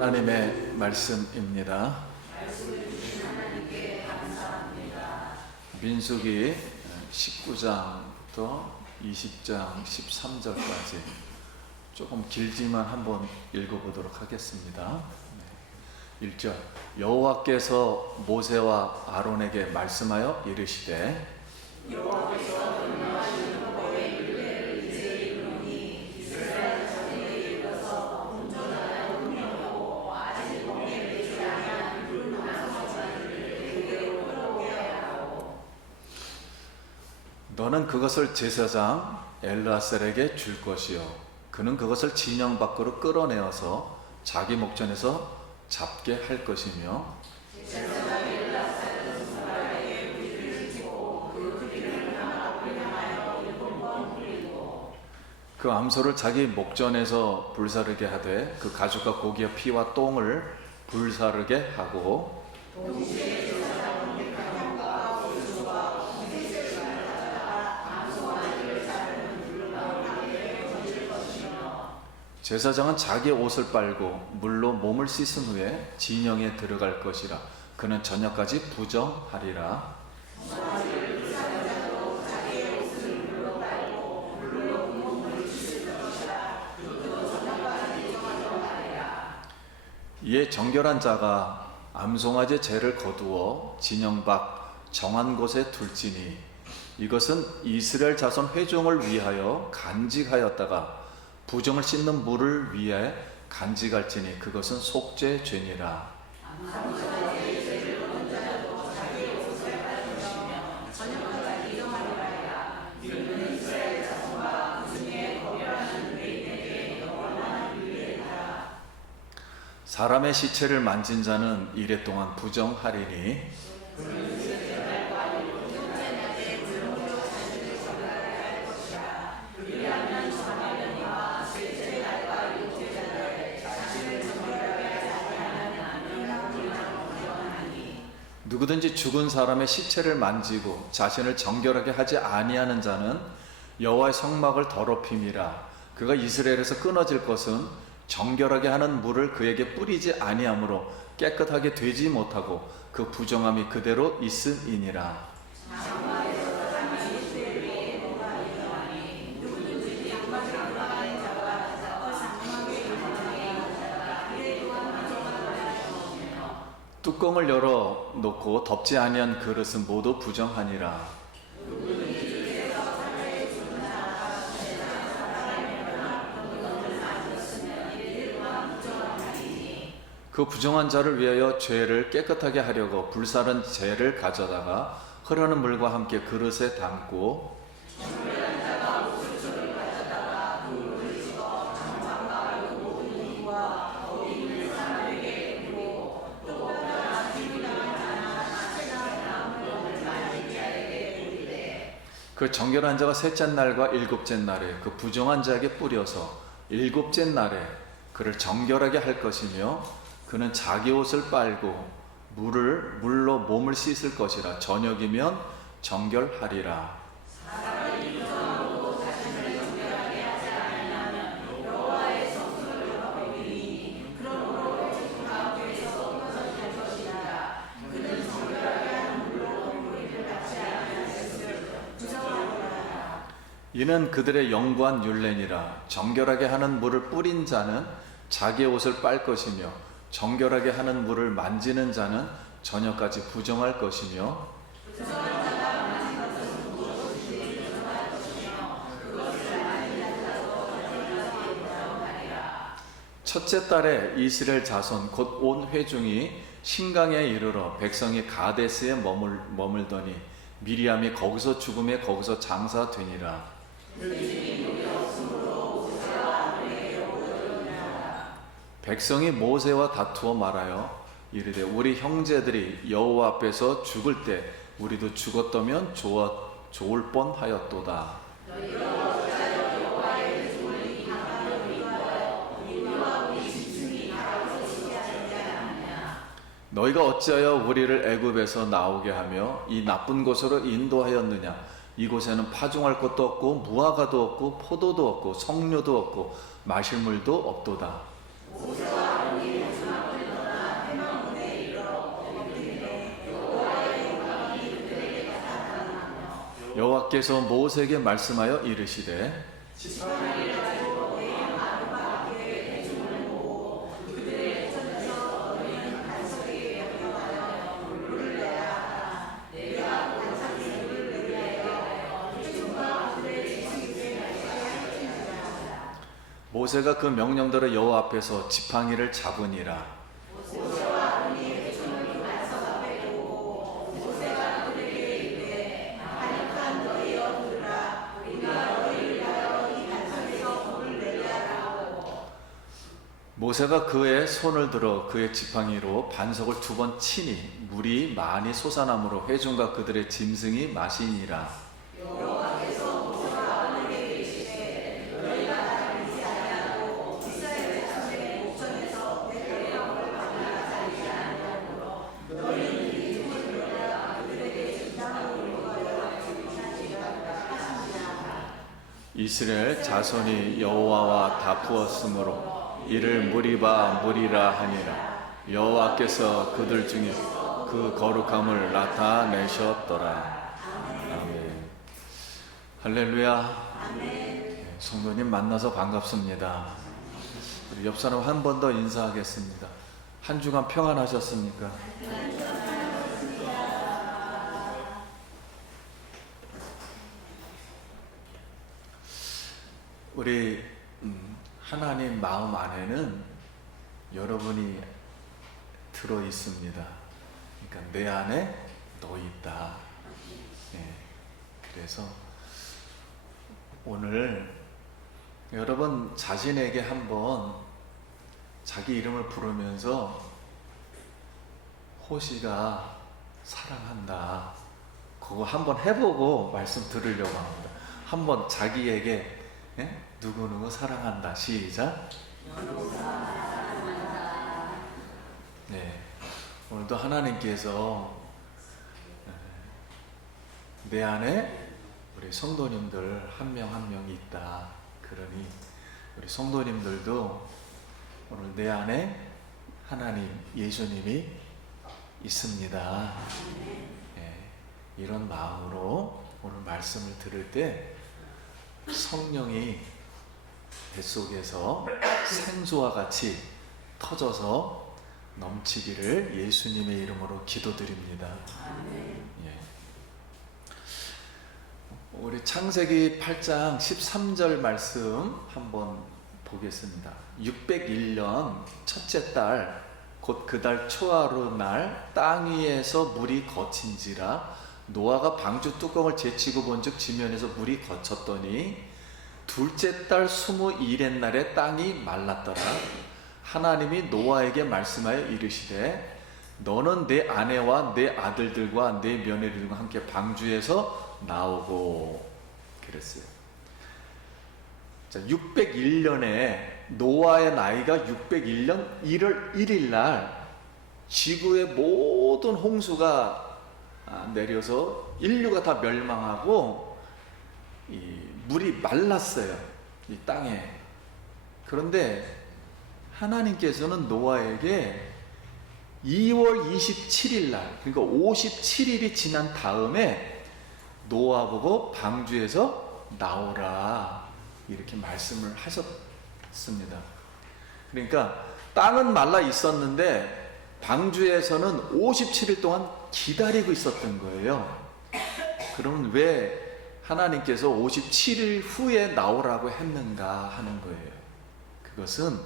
하나님의 말씀입니다. 민수기 19장부터 20장 13절까지 조금 길지만 한번 읽어보도록 하겠습니다. 1절 여호와께서 모세와 아론에게 말씀하여 이르시되 여호와께서 명령하신 거에 율례를 이제 이르노니 이스라엘 자손에게 일러서 온전하여 운명하고 아직 공에 매지 아니한 붉은 암송아지를 그에게로 끌어오게 하라고. 너는 그것을 제사장 엘르아살에게 줄 것이요 그는 그것을 진영 밖으로 끌어내어서 자기 목전에서 잡게 할 것이며 제사장 엘르아살은 손가락에 불을 켜고 그 불을 하나로 향하여 7번 불리고 그 암소를 자기 목전에서 불사르게 하되 그 가죽과 고기와 피와 똥을 불사르게 하고 동시에 제사장은 가면과 고수와 홍색을 가져다가 암소아지를 자르는 불로 나오게 던질 것이며 제사장은 자기 옷을 빨고 물로 몸을 씻은 후에 진영에 들어갈 것이라. 그는 저녁까지 부정하리라. 이에 정결한 자가 암송아지 죄를 거두어 진영 밖 정한 곳에 둘지니 이것은 이스라엘 자손 회중을 위하여 간직하였다가 부정을 씻는 물을 위해 간직할지니 그것은 속죄 죄니라. 사람의 시체를 만진 자는 이래 동안 부정하리니 누구든지 죽은 사람의 시체를 만지고 자신을 정결하게 하지 아니하는 자는 여호와의 성막을 더럽힘이라. 그가 이스라엘에서 끊어질 것은 정결하게 하는 물을 그에게 뿌리지 아니하므로 깨끗하게 되지 못하고 그 부정함이 그대로 있음이니라. 뚜껑을 열어 놓고 덮지 아니한 그릇은 모두 부정하니라. 그 부정한 자를 위하여 죄를 깨끗하게 하려고 불사른 재를 가져다가 흐르는 물과 함께 그릇에 담고 그 정결한 자가 셋째 날과 일곱째 날에 그 부정한 자에게 뿌려서 일곱째 날에 그를 정결하게 할 것이며 그는 자기 옷을 빨고 물로 몸을 씻을 것이라. 저녁이면 정결하리라. 이는 그들의 영구한 율례니라. 정결하게 하는 물을 뿌린 자는 자기의 옷을 빨 것이며 정결하게 하는 물을 만지는 자는 저녁까지 부정할 것이며 첫째 달에 이스라엘 자손 곧 온 회중이 신강에 이르러 백성이 가데스에 머물더니 미리암이 거기서 죽음에 거기서 장사되니라. 백성이 모세와 다투어 말하여 이르되 우리 형제들이 여호와 앞에서 죽을 때 우리도 죽었다면 좋을 뻔하였도다. 너희가 어찌하여 우리를 애굽에서 나오게 하며 이 나쁜 곳으로 인도하였느냐? 이곳에는 파종할 것도 없고 무화과도 없고 포도도 없고 석류도 없고 마실 물도 없도다. 여호와께서 모세에게 말씀하여 이르시되 모세가 그 명령대로 여호와 앞에서 지팡이를 잡으니라. 모세가 그의 손을 들어 그의 지팡이로 반석을 2번 치니 물이 많이 솟아나므로 회중과 그들의 짐승이 마시니라. 이스라엘 자손이 여호와와 다투었으므로 이를 무리라 하니라. 여호와께서 그들 중에 그 거룩함을 나타내셨더라. 아멘. 할렐루야. 성도님 만나서 반갑습니다. 우리 옆 사람 한 번 더 인사하겠습니다. 한 주간 평안하셨습니까? 우리 하나님 마음 안에는 여러분이 들어 있습니다. 그러니까 내 안에 너 있다. 그래서 오늘 여러분 자신에게 한번 자기 이름을 부르면서 호시가 사랑한다. 그거 한번 해보고 말씀 들으려고 합니다. 한번 자기에게 누구누구 사랑한다. 시작. 네, 오늘도 하나님께서 내 안에 우리 성도님들 한 명 한 명이 있다. 그러니 우리 성도님들도 오늘 내 안에 하나님 예수님이 있습니다. 이런 마음으로 오늘 말씀을 들을 때 성령이 뱃속에서 생수와 같이 터져서 넘치기를 예수님의 이름으로 기도드립니다. 우리 창세기 8장 13절 말씀 한번 보겠습니다. 601년 첫째 달 곧 그 달 초하루 날 땅 위에서 물이 거친지라 노아가 방주 뚜껑을 제치고 본즉 지면에서 물이 거쳤더니 둘째 달 21의 날에 땅이 말랐더라. 하나님이 노아에게 말씀하여 이르시되 너는 내 아내와 내 아들들과 내 며느리들과 함께 방주에서 나오고 그랬어요. 자, 601년에 노아의 나이가 601년 1월 1일 날 지구의 모든 홍수가 내려서 인류가 다 멸망하고 이 물이 말랐어요. 이 땅에. 그런데 하나님께서는 노아에게 2월 27일 날, 그러니까 57일이 지난 다음에 노아 보고 방주에서 나오라 이렇게 말씀을 하셨습니다. 그러니까 땅은 말라 있었는데 방주에서는 57일 동안 기다리고 있었던 거예요. 그러면 왜 하나님께서 57일 후에 나오라고 했는가 하는 거예요. 그것은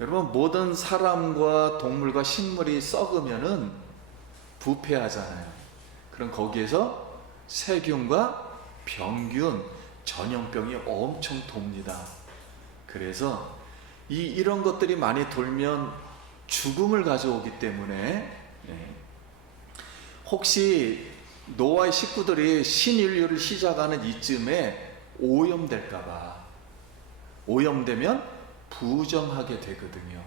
여러분 모든 사람과 동물과 식물이 썩으면은 부패하잖아요. 그럼 거기에서 세균과 병균, 전염병이 엄청 돕니다. 그래서 이런 것들이 많이 돌면 죽음을 가져오기 때문에 혹시 노아의 식구들이 신인류를 시작하는 이쯤에 오염될까봐, 오염되면 부정하게 되거든요.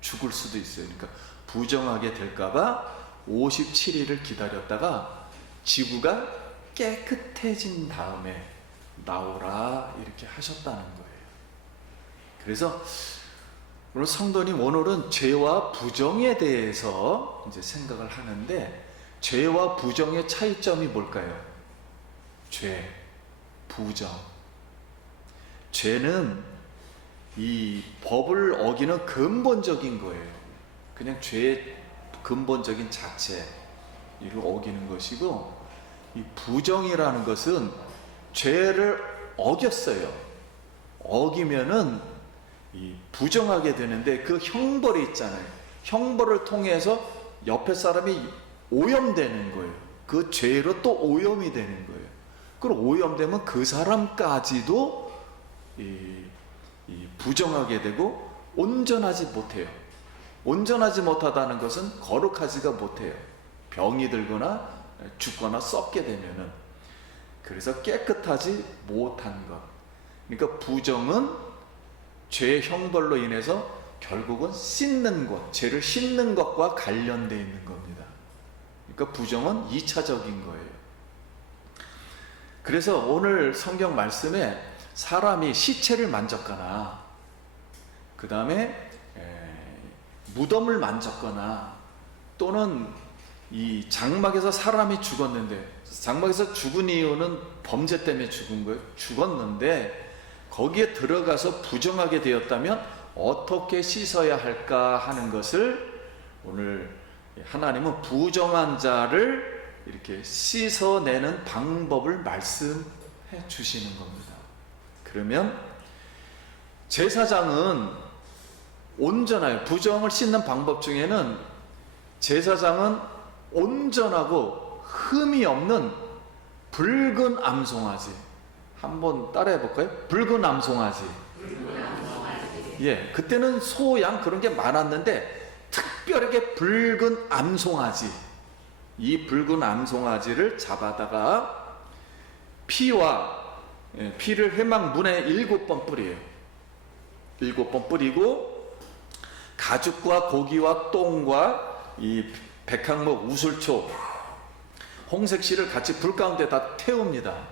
죽을 수도 있어요. 그러니까 부정하게 될까봐 57일을 기다렸다가 지구가 깨끗해진 다음에 나오라 이렇게 하셨다는 거예요. 그래서 오늘 성도님, 오늘은 죄와 부정에 대해서 이제 생각을 하는데, 죄와 부정의 차이점이 뭘까요? 죄, 부정. 죄는 이 법을 어기는 근본적인 거예요. 그냥 죄의 근본적인 자체, 이를 어기는 것이고, 이 부정이라는 것은 죄를 어겼어요. 어기면은 이 부정하게 되는데, 그 형벌이 있잖아요. 형벌을 통해서 옆에 사람이 오염되는 거예요. 그 죄로 또 오염이 되는 거예요. 그리고 오염되면 그 사람까지도 이 부정하게 되고 온전하지 못해요. 온전하지 못하다는 것은 거룩하지가 못해요. 병이 들거나 죽거나 썩게 되면은. 그래서 깨끗하지 못한 것. 그러니까 부정은 죄의 형벌로 인해서 결국은 씻는 것, 죄를 씻는 것과 관련되어 있는 겁니다. 그러니까 부정은 2차적인 거예요. 그래서 오늘 성경 말씀에 사람이 시체를 만졌거나, 그 다음에 무덤을 만졌거나, 또는 이 장막에서 사람이 죽었는데, 장막에서 죽은 이유는 범죄 때문에 죽은 거예요. 죽었는데 거기에 들어가서 부정하게 되었다면 어떻게 씻어야 할까 하는 것을 오늘 하나님은 부정한 자를 이렇게 씻어내는 방법을 말씀해 주시는 겁니다. 그러면 제사장은 온전해요. 부정을 씻는 방법 중에는 제사장은 온전하고 흠이 없는 붉은 암송아지, 한번 따라해 볼까요? 붉은 암송아지. 예, 그때는 소, 양 그런 게 많았는데 특별하게 붉은 암송아지, 이 붉은 암송아지를 잡아다가 피를 회막 문에 7번 뿌려요. 7번 뿌리고 가죽과 고기와 똥과 이 백항목, 우슬초, 홍색실을 같이 불 가운데 다 태웁니다.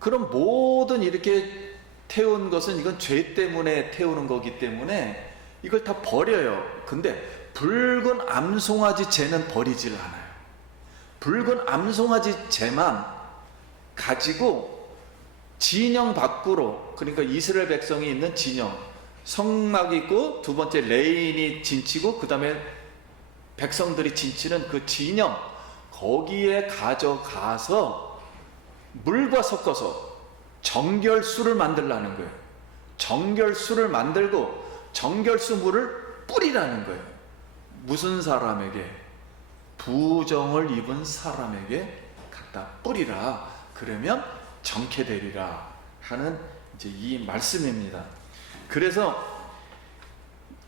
그럼 모든 이렇게 태운 것은 이건 죄 때문에 태우는 거기 때문에 이걸 다 버려요. 근데 붉은 암송아지 죄는 버리질 않아요. 붉은 암송아지 죄만 가지고 진영 밖으로, 그러니까 이스라엘 백성이 있는 진영, 성막이 있고 두 번째 레인이 진치고 그 다음에 백성들이 진치는 그 진영, 거기에 가져가서 물과 섞어서 정결수를 만들라는 거예요. 정결수를 만들고 정결수 물을 뿌리라는 거예요. 무슨 사람에게? 부정을 입은 사람에게 갖다 뿌리라. 그러면 정케 되리라 하는 이제 이 말씀입니다. 그래서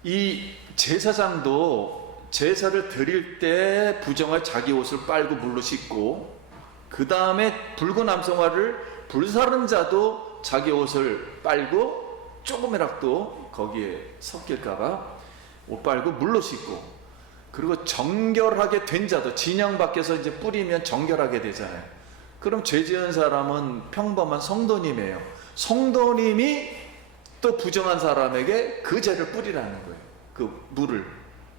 이 제사장도 제사를 드릴 때 부정을 자기 옷을 빨고 물로 씻고, 그 다음에 붉은 암송아를 불사른 자도 자기 옷을 빨고 조금이라도 거기에 섞일까봐 옷 빨고 물로 씻고, 그리고 정결하게 된 자도 진영 밖에서 이제 뿌리면 정결하게 되잖아요. 그럼 죄 지은 사람은 평범한 성도님이에요. 성도님이 또 부정한 사람에게 그 죄를 뿌리라는 거예요. 그 물을.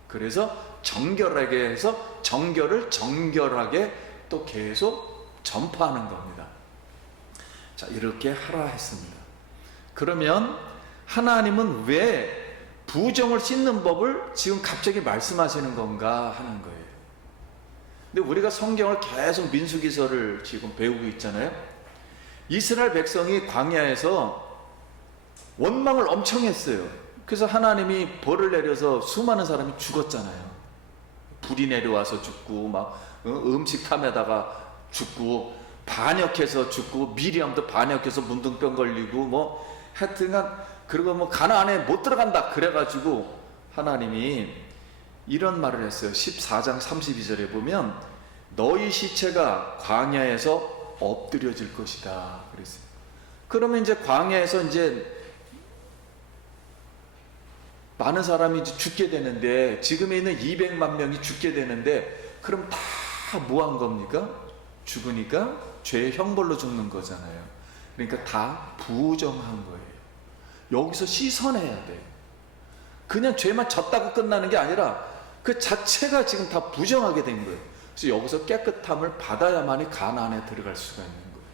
그래서 정결하게 해서 정결을 정결하게 또 계속 전파하는 겁니다. 자, 이렇게 하라 했습니다. 그러면 하나님은 왜 부정을 씻는 법을 지금 갑자기 말씀하시는 건가 하는 거예요. 근데 우리가 성경을 계속 민수기서를 지금 배우고 있잖아요. 이스라엘 백성이 광야에서 원망을 엄청 했어요. 그래서 하나님이 벌을 내려서 수많은 사람이 죽었잖아요. 불이 내려와서 죽고, 막 음식 탐에다가 죽고, 반역해서 죽고, 미리암도 반역해서 문둥병 걸리고, 뭐 하여튼간, 그리고 뭐 가나안에 못 들어간다 그래가지고 하나님이 이런 말을 했어요. 14장 32절에 보면 너희 시체가 광야에서 엎드려질 것이다 그랬어요. 그러면 이제 광야에서 이제 많은 사람이 이제 죽게 되는데, 지금에 있는 200만 명이 죽게 되는데, 그럼 다 뭐 한 겁니까? 죽으니까 죄의 형벌로 죽는 거잖아요. 그러니까 다 부정한 거예요. 여기서 씻어내야 돼요. 그냥 죄만 졌다고 끝나는 게 아니라 그 자체가 지금 다 부정하게 된 거예요. 그래서 여기서 깨끗함을 받아야만이 가나안에 들어갈 수가 있는 거예요.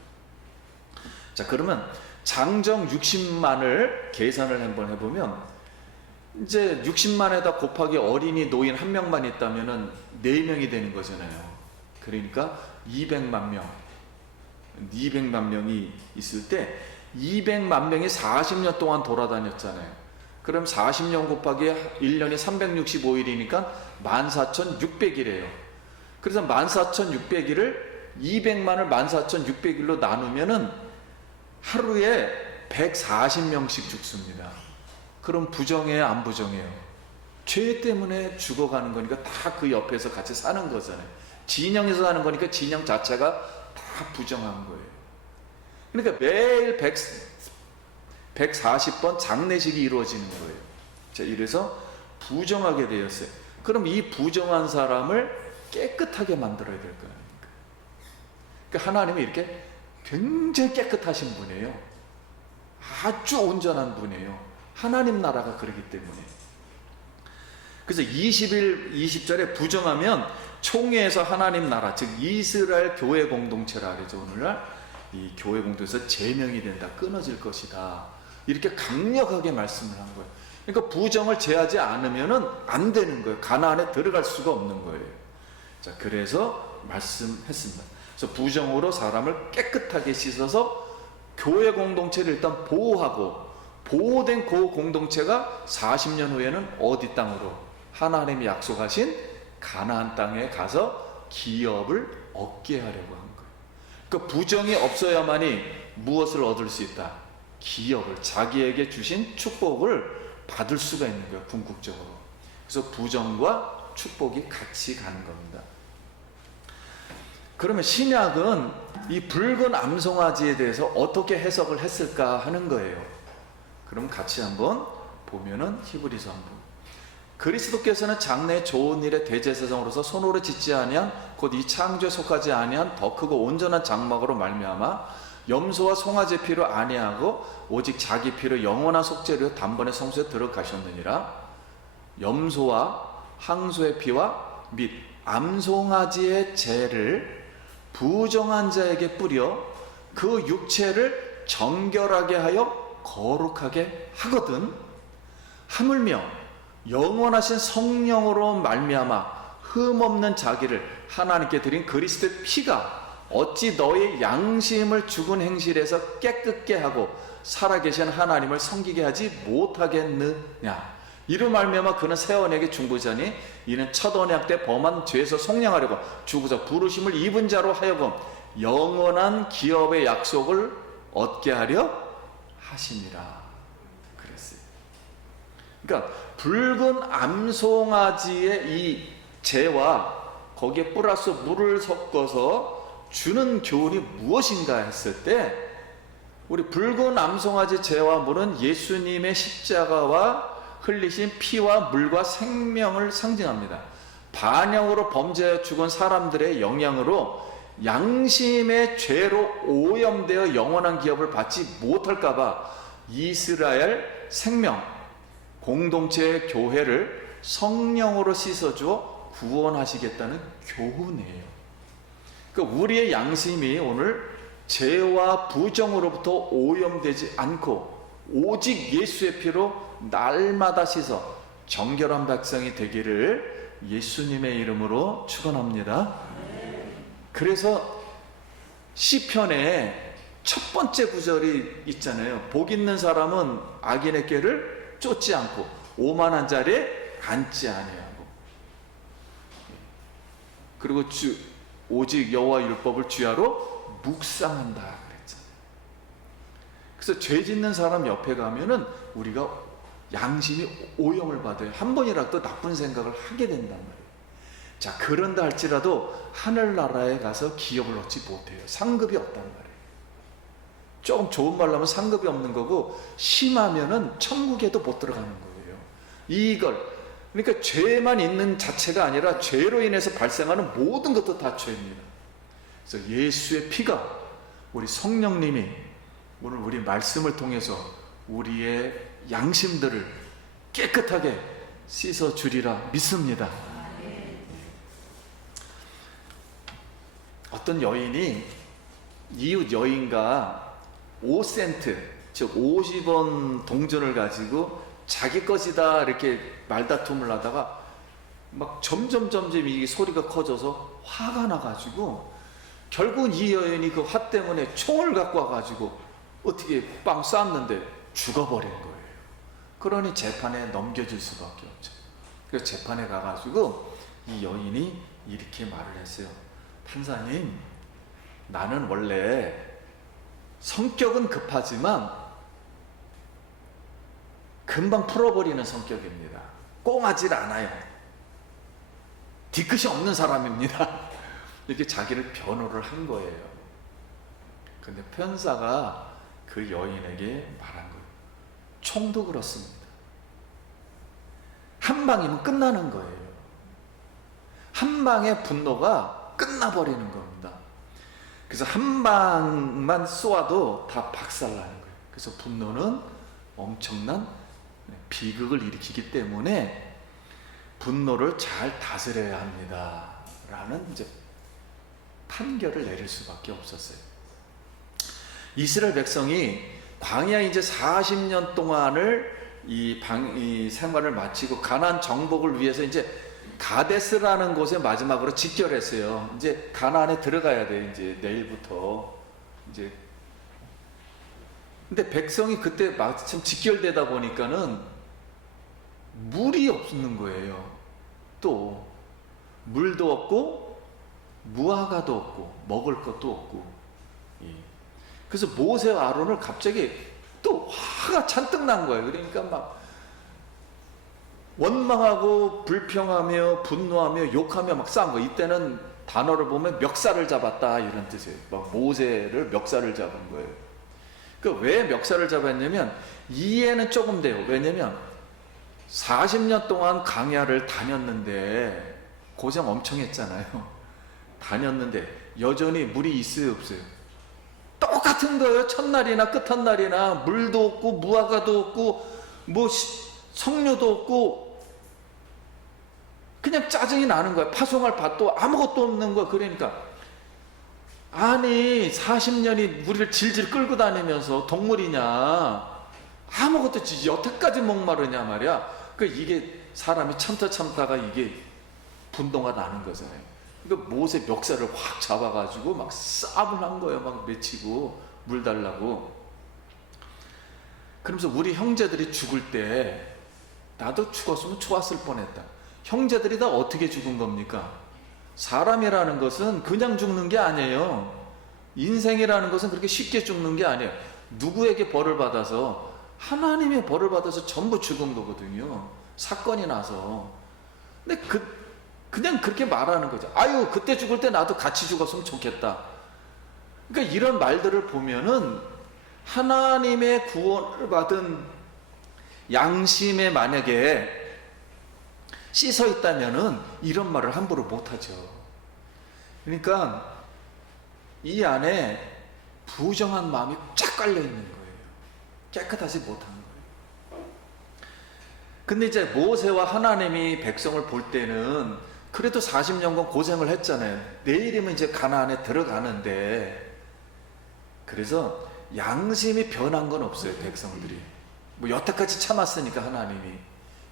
자, 그러면 장정 60만을 계산을 한번 해보면, 이제 60만에다 곱하기 어린이 노인 한 명만 있다면은 4명이 되는 거잖아요. 그러니까 200만 명, 200만 명이 있을 때 200만 명이 40년 동안 돌아다녔잖아요. 그럼 40년 곱하기 1년이 365일이니까 14,600일이에요. 그래서 14,600일을 200만을 14,600일로 나누면은 하루에 140명씩 죽습니다. 그럼 부정해요, 안 부정해요? 죄 때문에 죽어가는 거니까 다 그 옆에서 같이 사는 거잖아요. 진영에서 사는 거니까 진영 자체가 다 부정한 거예요. 그러니까 매일 140번 장례식이 이루어지는 거예요. 자, 이래서 부정하게 되었어요. 그럼 이 부정한 사람을 깨끗하게 만들어야 될 거 아닙니까? 그러니까 하나님이 이렇게 굉장히 깨끗하신 분이에요. 아주 온전한 분이에요. 하나님 나라가 그러기 때문에. 그래서 20절에 부정하면 총회에서 하나님 나라, 즉 이스라엘 교회 공동체라 그러죠. 오늘날 이 교회 공동체에서 제명이 된다, 끊어질 것이다, 이렇게 강력하게 말씀을 한 거예요. 그러니까 부정을 제하지 않으면은 안 되는 거예요. 가나안에 들어갈 수가 없는 거예요. 자, 그래서 말씀했습니다. 그래서 부정으로 사람을 깨끗하게 씻어서 교회 공동체를 일단 보호하고, 보호된 그 공동체가 40년 후에는 어디 땅으로? 하나님이 약속하신 가나안 땅에 가서 기업을 얻게 하려고 한 거예요. 그러니까 부정이 없어야만이 무엇을 얻을 수 있다? 기업을, 자기에게 주신 축복을 받을 수가 있는 거예요, 궁극적으로. 그래서 부정과 축복이 같이 가는 겁니다. 그러면 신약은 이 붉은 암송아지에 대해서 어떻게 해석을 했을까 하는 거예요. 그럼 같이 한번 보면은 히브리서 한번. 그리스도께서는 장래의 좋은 일의 대제사장으로서 손으로 짓지 아니한 곧 이 창조에 속하지 아니한 더 크고 온전한 장막으로 말미암아 염소와 송아지 피로 아니하고 오직 자기 피로 영원한 속죄로 단번에 성소에 들어가셨느니라. 염소와 항소의 피와 및 암송아지의 죄를 부정한 자에게 뿌려 그 육체를 정결하게 하여 거룩하게 하거든, 하물며 영원하신 성령으로 말미암아 흠없는 자기를 하나님께 드린 그리스도의 피가 어찌 너의 양심을 죽은 행실에서 깨끗게 하고 살아계신 하나님을 섬기게 하지 못하겠느냐. 이로 말미암아 그는 새 언약의 중보자니 이는 첫 언약 때 범한 죄에서 속량하려고 죽어서 부르심을 입은 자로 하여금 영원한 기업의 약속을 얻게 하려 하심이라 그랬어요. 그러니까 붉은 암송아지의 이 재와 거기에 플러스 물을 섞어서 주는 교훈이 무엇인가 했을 때, 우리 붉은 암송아지 재와 물은 예수님의 십자가와 흘리신 피와 물과 생명을 상징합니다. 반영으로 범죄하여 죽은 사람들의 영향으로 양심의 죄로 오염되어 영원한 기업을 받지 못할까봐 이스라엘 생명 공동체의 교회를 성령으로 씻어주어 구원하시겠다는 교훈이에요. 그러니까 우리의 양심이 오늘 죄와 부정으로부터 오염되지 않고 오직 예수의 피로 날마다 씻어 정결한 백성이 되기를 예수님의 이름으로 축원합니다. 그래서 시편에 첫 번째 구절이 있잖아요. 복 있는 사람은 악인의 꾀를 쫓지 않고 오만한 자리에 앉지 아니하고, 그리고 오직 여호와 율법을 주야로 묵상한다 그랬잖아요. 그래서 죄 짓는 사람 옆에 가면은 우리가 양심이 오염을 받아요. 한 번이라도 나쁜 생각을 하게 된단 말이에요. 자, 그런다 할지라도 하늘나라에 가서 기업을 얻지 못해요. 상급이 없단 말이에요. 조금 좋은 말로 하면 상급이 없는 거고, 심하면은 천국에도 못 들어가는 거예요. 이걸 그러니까 죄만 있는 자체가 아니라 죄로 인해서 발생하는 모든 것도 다 죄입니다. 그래서 예수의 피가, 우리 성령님이 오늘 우리 말씀을 통해서 우리의 양심들을 깨끗하게 씻어주리라 믿습니다. 어떤 여인이 이웃 여인과 5센트, 즉 50원 동전을 가지고 자기 것이다 이렇게 말다툼을 하다가 막 점점 이게 소리가 커져서 화가 나가지고 결국은 이 여인이 그 화 때문에 총을 갖고 와가지고 어떻게 빵 쐈는데 죽어버린 거예요. 그러니 재판에 넘겨질 수밖에 없죠. 그래서 재판에 가가지고 이 여인이 이렇게 말을 했어요. 판사님, 나는 원래 성격은 급하지만 금방 풀어버리는 성격입니다. 꽁하질 않아요. 뒤끝이 없는 사람입니다. 이렇게 자기를 변호를 한 거예요. 근데 판사가 그 여인에게 말한 거예요. 총도 그렇습니다. 한 방이면 끝나는 거예요. 한 방의 분노가 끝나버리는 겁니다. 그래서 한 방만 쏘아도 다 박살나는 거예요. 그래서 분노는 엄청난 비극을 일으키기 때문에 분노를 잘 다스려야 합니다. 라는 이제 판결을 내릴 수밖에 없었어요. 이스라엘 백성이 광야 이제 40년 동안을 이 생활을 마치고 가나안 정복을 위해서 이제 가데스라는 곳에 마지막으로 직결했어요. 이제 가나안에 들어가야 돼. 이제 내일부터 이제. 근데 백성이 그때 마침 직결되다 보니까는 물이 없는 거예요. 또 물도 없고 무화과도 없고 먹을 것도 없고. 그래서 모세와 아론을 갑자기 또 화가 잔뜩 난 거예요. 그러니까 막 원망하고 불평하며 분노하며 욕하며 막 싸운 거예요. 이때는 단어를 보면 멱살을 잡았다 이런 뜻이에요. 막 모세를 멱살을 잡은 거예요. 그 왜 멱살을 잡았냐면 이해는 조금 돼요. 왜냐면 40년 동안 강야를 다녔는데 고생 엄청 했잖아요. 다녔는데 여전히 물이 있어요, 없어요? 똑같은 거예요. 첫날이나 끝한날이나 물도 없고 무화과도 없고 뭐 석류도 없고 그냥 짜증이 나는 거야. 파송할 밭도 아무것도 없는 거야. 그러니까 아니 40년이 우리를 질질 끌고 다니면서 동물이냐 아무것도 여태까지 목마르냐 말이야. 그 이게 사람이 참다가 이게 분노가 나는 거잖아요. 그러니까 모세 멱살을 확 잡아가지고 막 싸움을 한 거예요. 막 맺히고 물 달라고. 그러면서 우리 형제들이 죽을 때 나도 죽었으면 좋았을 뻔했다. 형제들이 다 어떻게 죽은 겁니까? 사람이라는 것은 그냥 죽는 게 아니에요. 인생이라는 것은 그렇게 쉽게 죽는 게 아니에요. 누구에게 벌을 받아서 하나님의 벌을 받아서 전부 죽은 거거든요. 사건이 나서. 근데 그냥 그렇게 말하는 거죠. 아유, 그때 죽을 때 나도 같이 죽었으면 좋겠다. 그러니까 이런 말들을 보면은 하나님의 구원을 받은 양심에 만약에 씻어 있다면은 이런 말을 함부로 못하죠. 그러니까 이 안에 부정한 마음이 쫙 깔려 있는 거예요. 깨끗하지 못한 거예요. 근데 이제 모세와 하나님이 백성을 볼 때는 그래도 40년간 고생을 했잖아요. 내일이면 이제 가나안에 들어가는데, 그래서 양심이 변한 건 없어요. 백성들이 뭐 여태까지 참았으니까 하나님이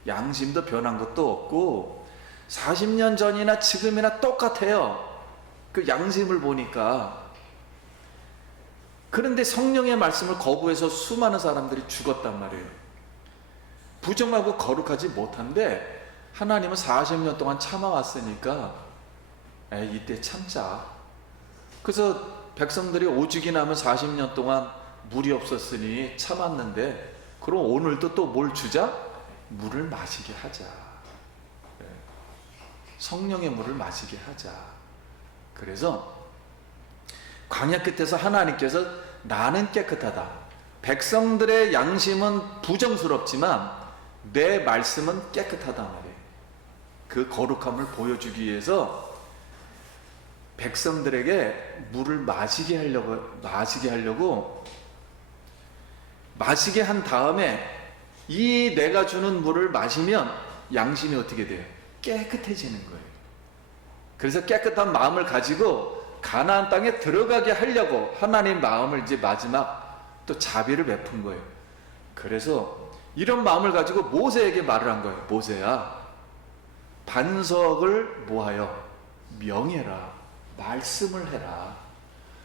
양심도 변한 것도 없고 40년 전이나 지금이나 똑같아요. 그 양심을 보니까. 그런데 성령의 말씀을 거부해서 수많은 사람들이 죽었단 말이에요. 부정하고 거룩하지 못한데 하나님은 40년 동안 참아왔으니까 이때 참자. 그래서 백성들이 오죽이 나면 40년 동안 물이 없었으니 참았는데 그럼 오늘도 또 뭘 주자? 물을 마시게 하자. 성령의 물을 마시게 하자. 그래서 광야 끝에서 하나님께서 나는 깨끗하다. 백성들의 양심은 부정스럽지만 내 말씀은 깨끗하다 말이에요. 그 거룩함을 보여주기 위해서 백성들에게 물을 마시게 한 다음에 이 내가 주는 물을 마시면 양심이 어떻게 돼요? 깨끗해지는 거예요. 그래서 깨끗한 마음을 가지고 가나안 땅에 들어가게 하려고 하나님 마음을 이제 마지막 또 자비를 베푼 거예요. 그래서 이런 마음을 가지고 모세에게 말을 한 거예요. 모세야, 반석을 뭐하여? 명해라. 말씀을 해라.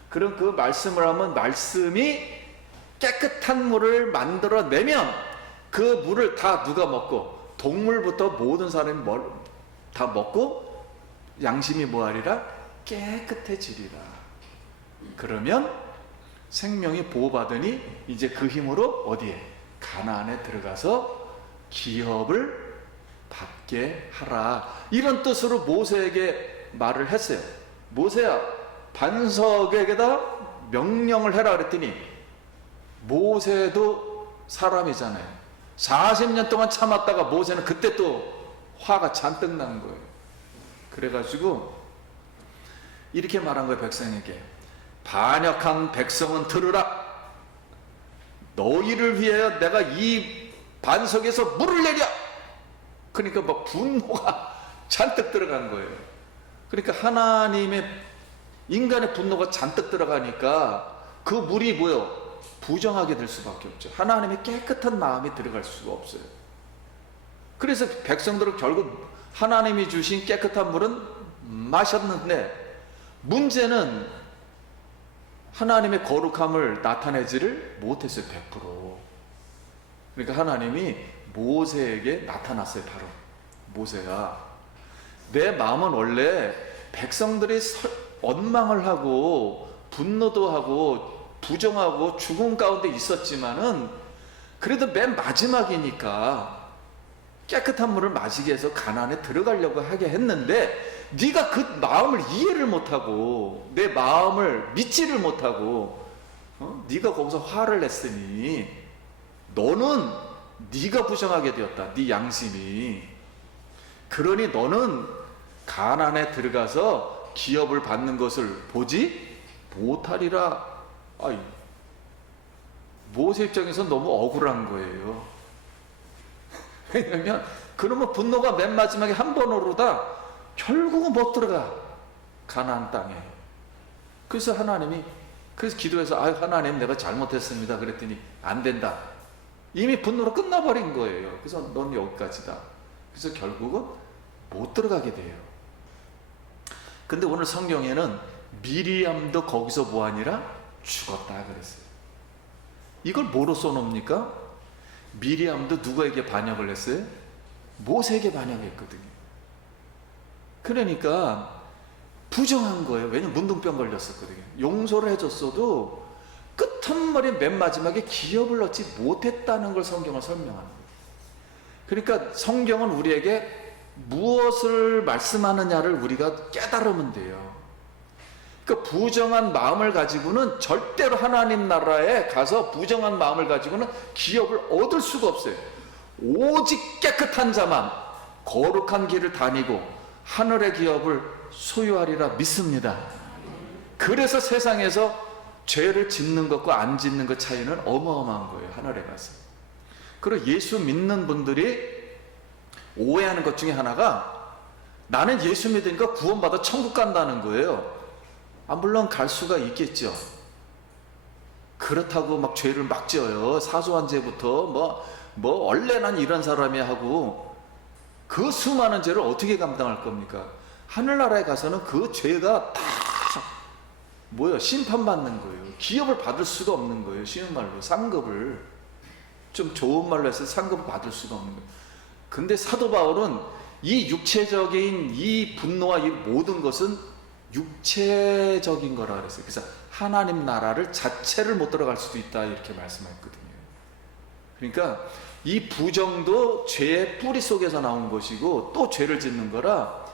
그럼 그 말씀을 하면 말씀이 깨끗한 물을 만들어내면 그 물을 다 누가 먹고, 동물부터 모든 사람이 다 먹고 양심이 뭐하리라? 깨끗해지리라. 그러면 생명이 보호받으니 이제 그 힘으로 어디에? 가나안에 들어가서 기업을 받게 하라. 이런 뜻으로 모세에게 말을 했어요. 모세야, 반석에게다 명령을 해라 그랬더니 모세도 사람이잖아요. 40년 동안 참았다가 모세는 그때 또 화가 잔뜩 난 거예요. 그래가지고 이렇게 말한 거예요. 백성에게, 반역한 백성은 들으라. 너희를 위하여 내가 이 반석에서 물을 내려. 그러니까 막 분노가 잔뜩 들어간 거예요. 그러니까 하나님의, 인간의 분노가 잔뜩 들어가니까 그 물이 뭐요? 부정하게 될 수밖에 없죠. 하나님의 깨끗한 마음이 들어갈 수가 없어요. 그래서 백성들은 결국 하나님이 주신 깨끗한 물은 마셨는데, 문제는 하나님의 거룩함을 나타내지를 못했어요. 100%. 그러니까 하나님이 모세에게 나타났어요. 바로 모세야, 내 마음은 원래 백성들이 원망을 하고 분노도 하고 부정하고 죽음 가운데 있었지만은 그래도 맨 마지막이니까 깨끗한 물을 마시게 해서 가나안에 들어가려고 하게 했는데, 네가 그 마음을 이해를 못하고 내 마음을 믿지를 못하고 네가 거기서 화를 냈으니 너는 네가 부정하게 되었다. 네 양심이. 그러니 너는 가나안에 들어가서 기업을 받는 것을 보지 못하리라. 아이, 모세 입장에서 너무 억울한 거예요. 왜냐면 그러면 분노가 맨 마지막에 한 번 오르다 결국은 못 들어가, 가나안 땅에. 그래서 하나님이, 그래서 기도해서 하나님 내가 잘못했습니다 그랬더니 안 된다. 이미 분노로 끝나버린 거예요. 그래서 넌 여기까지다. 그래서 결국은 못 들어가게 돼요. 근데 오늘 성경에는 미리암도 거기서 뭐하니라? 죽었다 그랬어요. 이걸 뭐로 써놓습니까? 미리암도 누구에게 반역을 했어요? 모세에게 반역했거든요. 그러니까 부정한 거예요. 왜냐면 문둥병 걸렸었거든요. 용서를 해줬어도 끝머리 맨 마지막에 기업을 얻지 못했다는 걸 성경은 설명하는 거예요. 그러니까 성경은 우리에게 무엇을 말씀하느냐를 우리가 깨달으면 돼요. 그러니까 부정한 마음을 가지고는 절대로 하나님 나라에 가서 부정한 마음을 가지고는 기업을 얻을 수가 없어요. 오직 깨끗한 자만 거룩한 길을 다니고 하늘의 기업을 소유하리라 믿습니다. 그래서 세상에서 죄를 짓는 것과 안 짓는 것 차이는 어마어마한 거예요. 하늘에 가서. 그리고 예수 믿는 분들이 오해하는 것 중에 하나가, 나는 예수 믿으니까 구원받아 천국 간다는 거예요. 물론 갈 수가 있겠죠. 그렇다고 막 죄를 막 지어요. 사소한 죄부터 원래 난 이런 사람이야 하고 그 수많은 죄를 어떻게 감당할 겁니까? 하늘나라에 가서는 그 죄가 다 심판받는 거예요. 기업을 받을 수가 없는 거예요. 쉬운 말로 상급을, 좀 좋은 말로 해서 상급을 받을 수가 없는 거예요. 근데 사도 바울은 이 육체적인 이 분노와 이 모든 것은 육체적인 거라 그랬어요. 그래서 하나님 나라를 자체를 못 들어갈 수도 있다 이렇게 말씀했거든요. 그러니까 이 부정도 죄의 뿌리 속에서 나온 것이고 또 죄를 짓는 거라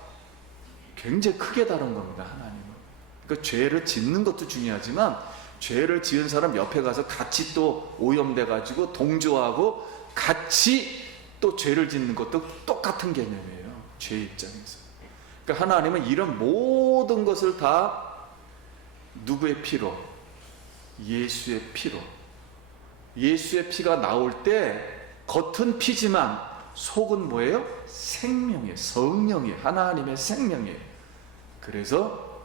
굉장히 크게 다른 겁니다. 하나님은. 그러니까 죄를 짓는 것도 중요하지만 죄를 지은 사람 옆에 가서 같이 또 오염돼 가지고 동조하고 같이 또 죄를 짓는 것도 똑같은 개념이에요. 죄 입장에서. 그러니까 하나님은 이런 모든 것을 다 누구의 피로? 예수의 피로. 예수의 피가 나올 때 겉은 피지만 속은 뭐예요? 생명이에요. 성령이에요. 하나님의 생명이에요. 그래서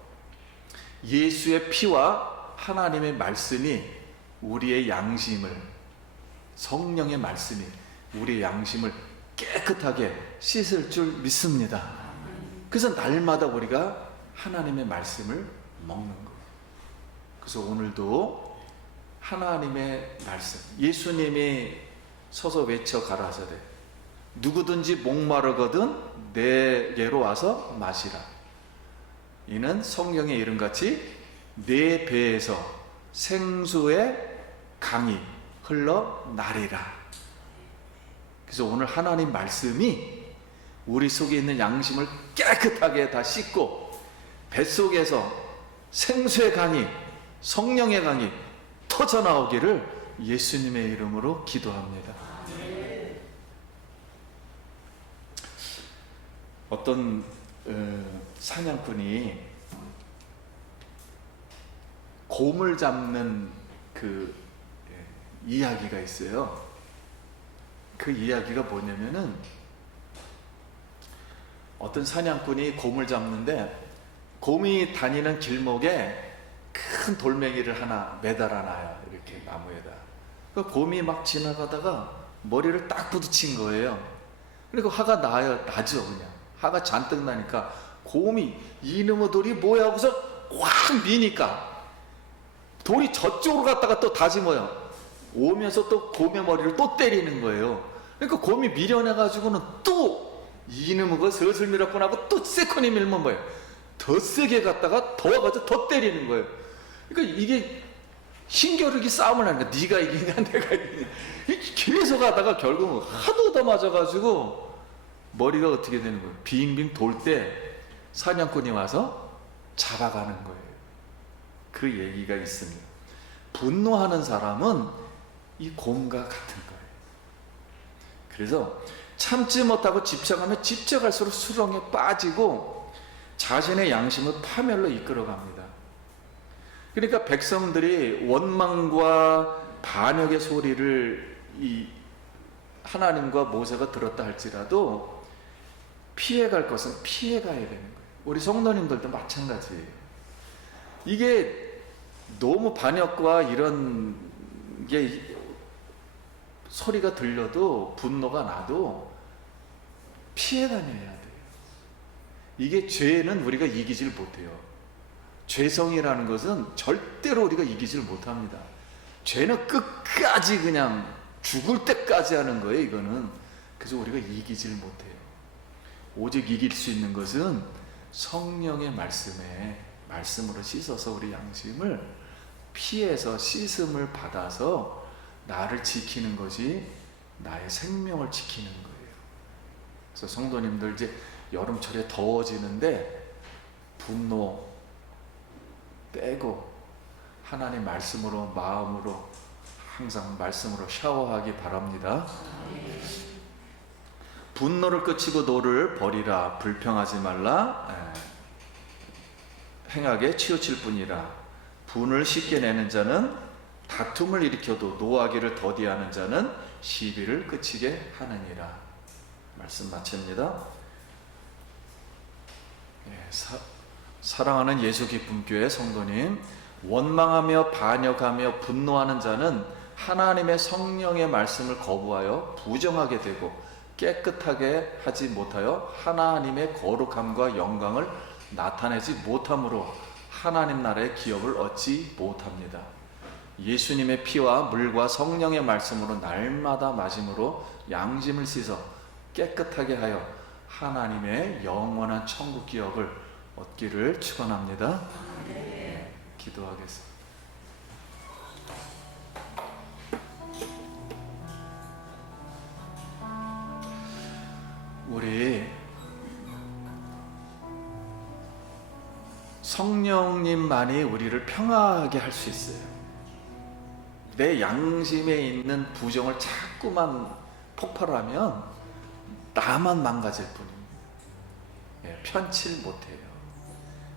예수의 피와 하나님의 말씀이 우리의 양심을, 성령의 말씀이 우리의 양심을 깨끗하게 씻을 줄 믿습니다. 그래서 날마다 우리가 하나님의 말씀을 먹는 거예요. 그래서 오늘도 하나님의 말씀, 예수님이 서서 외쳐 가라사대 누구든지 목마르거든 내게로 와서 마시라. 이는 성경의 이름같이 내 배에서 생수의 강이 흘러나리라. 그래서 오늘 하나님 말씀이 우리 속에 있는 양심을 깨끗하게 다 씻고 뱃속에서 생수의 강이, 성령의 강이 터져나오기를 예수님의 이름으로 기도합니다. 어떤 사냥꾼이 곰을 잡는 그 이야기가 있어요. 그 이야기가 뭐냐면은 어떤 사냥꾼이 곰을 잡는데 곰이 다니는 길목에 큰 돌멩이를 하나 매달아놔요. 이렇게 나무에다. 그 곰이 막 지나가다가 머리를 딱 부딪힌 거예요. 그리고 화가 나죠. 그냥 화가 잔뜩 나니까 곰이 이놈의 돌이 뭐야 하고서 확 미니까 돌이 저쪽으로 갔다가 또 다짐어요. 오면서 또 곰의 머리를 또 때리는 거예요. 그러니까 곰이 미련해가지고는 또 이놈의 거 슬슬 밀었구나 하고 또 세컨이 밀면 뭐예요? 더 세게 갔다가 더 와가지고 더 때리는 거예요. 그러니까 이게 힘겨루기 싸움을 하니까 네가 이기냐 내가 이기냐 계속 하다가 결국은 하도 더 맞아가지고 머리가 어떻게 되는 거예요? 빙빙 돌 때 사냥꾼이 와서 잡아가는 거예요. 그 얘기가 있습니다. 분노하는 사람은 이 곰과 같은 거예요. 그래서 참지 못하고 집착하면 집착할수록 수렁에 빠지고 자신의 양심을 파멸로 이끌어갑니다. 그러니까 백성들이 원망과 반역의 소리를 이 하나님과 모세가 들었다 할지라도 피해갈 것은 피해가야 되는 거예요. 우리 성도님들도 마찬가지예요. 이게 너무 반역과 이런 게 소리가 들려도 분노가 나도 피해 다녀야 돼요. 이게 죄는 우리가 이기질 못해요. 죄성이라는 것은 절대로 우리가 이기질 못합니다. 죄는 끝까지 그냥 죽을 때까지 하는 거예요. 이거는. 그래서 우리가 이기질 못해요. 오직 이길 수 있는 것은 성령의 말씀으로 씻어서 우리 양심을 피해서 씻음을 받아서 나를 지키는 것이 나의 생명을 지키는 거예요. 그래서 성도님들 이제 여름철에 더워지는데 분노 빼고 하나님 말씀으로 마음으로 항상 말씀으로 샤워하기 바랍니다. 분노를 그치고 노를 버리라. 불평하지 말라. 행하게 치우칠 뿐이라. 분을 쉽게 내는 자는 다툼을 일으켜도 노하기를 더디하는 자는 시비를 그치게 하느니라. 말씀 마칩니다. 사랑하는 예수 기쁨 교회 성도님, 원망하며 반역하며 분노하는 자는 하나님의 성령의 말씀을 거부하여 부정하게 되고 깨끗하게 하지 못하여 하나님의 거룩함과 영광을 나타내지 못함으로 하나님 나라의 기업을 얻지 못합니다. 예수님의 피와 물과 성령의 말씀으로 날마다 마심으로 양심을 씻어 깨끗하게 하여 하나님의 영원한 천국 기업을 얻기를 축원합니다. 기도하겠습니다. 성령님만이 우리를 평화하게 할 수 있어요. 내 양심에 있는 부정을 자꾸만 폭발하면 나만 망가질 뿐입니다. 편칠 못해요.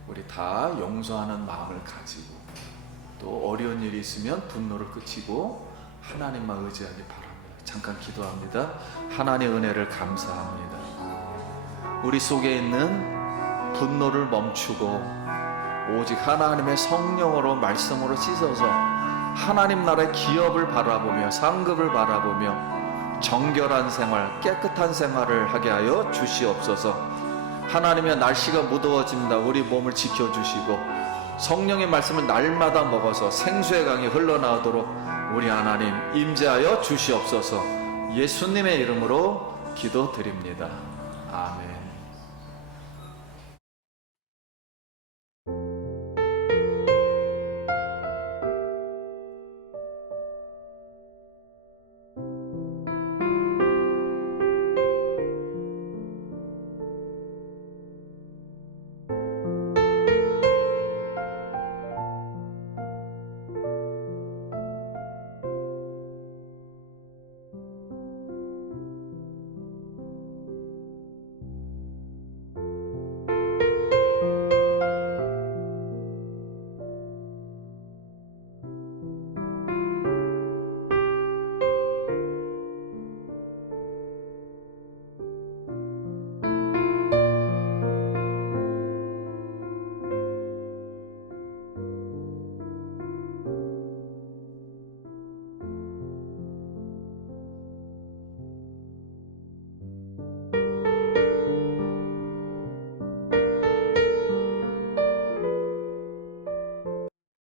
우리 다 용서하는 마음을 가지고 또 어려운 일이 있으면 분노를 그치고 하나님만 의지하기 바랍니다. 잠깐 기도합니다. 하나님의 은혜를 감사합니다. 우리 속에 있는 분노를 멈추고 오직 하나님의 성령으로 말씀으로 씻어서 하나님 나라의 기업을 바라보며 상급을 바라보며 정결한 생활, 깨끗한 생활을 하게 하여 주시옵소서. 하나님의 날씨가 무더워집니다. 우리 몸을 지켜주시고 성령의 말씀을 날마다 먹어서 생수의 강이 흘러나오도록 우리 하나님 임재하여 주시옵소서. 예수님의 이름으로 기도드립니다. 아멘.